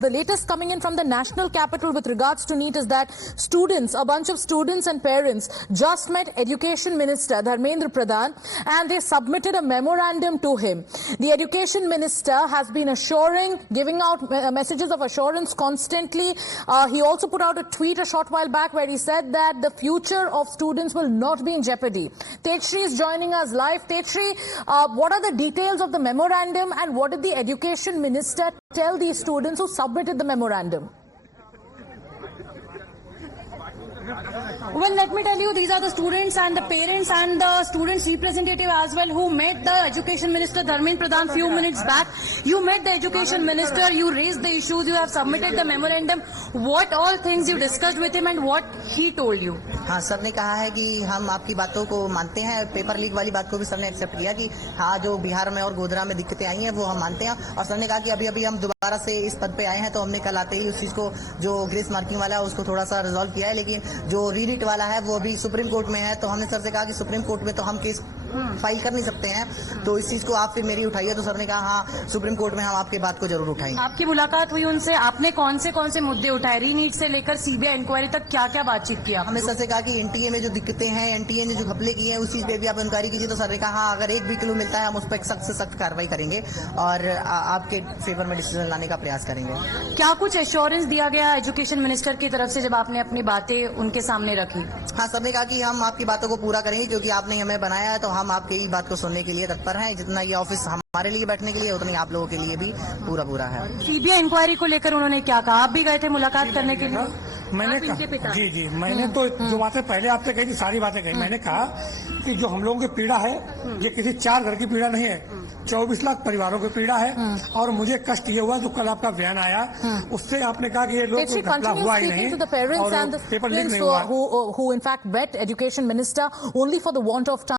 The latest coming in from the national capital with regards to NEET is that students, a bunch of students and parents just met Education Minister Dharmendra Pradhan and they submitted a memorandum to him. The Education Minister has been assuring, giving out messages of assurance constantly. He also put out a tweet a short while back where he said that the future of students will not be in jeopardy. Tetri is joining us live. Tetri, what are the details of the memorandum and what did the Education Minister tell these students who submitted the memorandum? Well, let me tell you, these are the students and the parents and the students' representative as well who met the Education Minister Dharmendra Pradhan few minutes back. You met the Education Minister, you raised the issues, you have submitted the memorandum. What all things you discussed with him and what he told you? हाँ, sir ने कहा है कि हम आपकी बातों को मानते हैं. पेपर लीक वाली बात को भी सर ने एक्सेप्ट किया कि हाँ, जो बिहार में और गोधरा में दिक्कतें आई हैं वो हम मानते हैं. और सर ने कहा कि अभी हम दोबारा से इस पद पे आए हैं तो हमने कल आते ही उस चीज को जो ग्रेस मार्किंग वाला है उसको थोड़ा सा रिजॉल्व किया है. लेकिन जो रीडिट वाला है वो अभी सुप्रीम कोर्ट में है. तो हमने सर से कहा कि सुप्रीम कोर्ट में तो हम केस फाइल कर नहीं सकते हैं, तो इस चीज को आप फिर मेरी उठाइए. तो सर ने कहा हाँ, सुप्रीम कोर्ट में हम आपकी बात को जरूर उठाएंगे. आपकी मुलाकात हुई उनसे, आपने कौन से मुद्दे उठाए? रीनीट से लेकर सीबीआई इंक्वायरी तक क्या क्या बातचीत किया? हमने सर से कहा कि एनटीए में जो दिक्कतें हैं, एनटीए ने जो घपले किए हैं उस चीज पे भी आप इंक्वायरी कीजिए. तो सर ने कहा हाँ, अगर एक भी क्लू मिलता है हम उस पर सख्त से सख्त कार्रवाई करेंगे और आपके फेवर में डिसीजन लाने का प्रयास करेंगे. क्या कुछ एश्योरेंस दिया गया एजुकेशन मिनिस्टर की तरफ से जब आपने अपनी बातें उनके सामने रखी? हाँ, सर ने कहा कि हम आपकी बातों को पूरा करेंगे क्योंकि आपने हमें बनाया है, तो हम आपकी ही बात को सुनने के लिए तत्पर हैं. जितना ये ऑफिस हमारे लिए बैठने के लिए उतनी आप लोगों के लिए भी पूरा है. सीबीआई इंक्वायरी को लेकर उन्होंने क्या कहा? आप भी गए थे मुलाकात करने के लिए? मैंने कहा जी मैंने तो जो बातें पहले आपसे कही थी सारी बातें कही. मैंने कहा कि जो हम लोगों की पीड़ा है ये किसी 4 घर की पीड़ा नहीं है, 24 लाख परिवारों की पीड़ा है. और मुझे कष्ट ये हुआ जो कल आपका बयान आया उससे आपने कहा कि ये लोग घपला हुआ ही नहीं और पेपर लीक नहीं हुआ. Who in fact met Education Minister only for the want of time.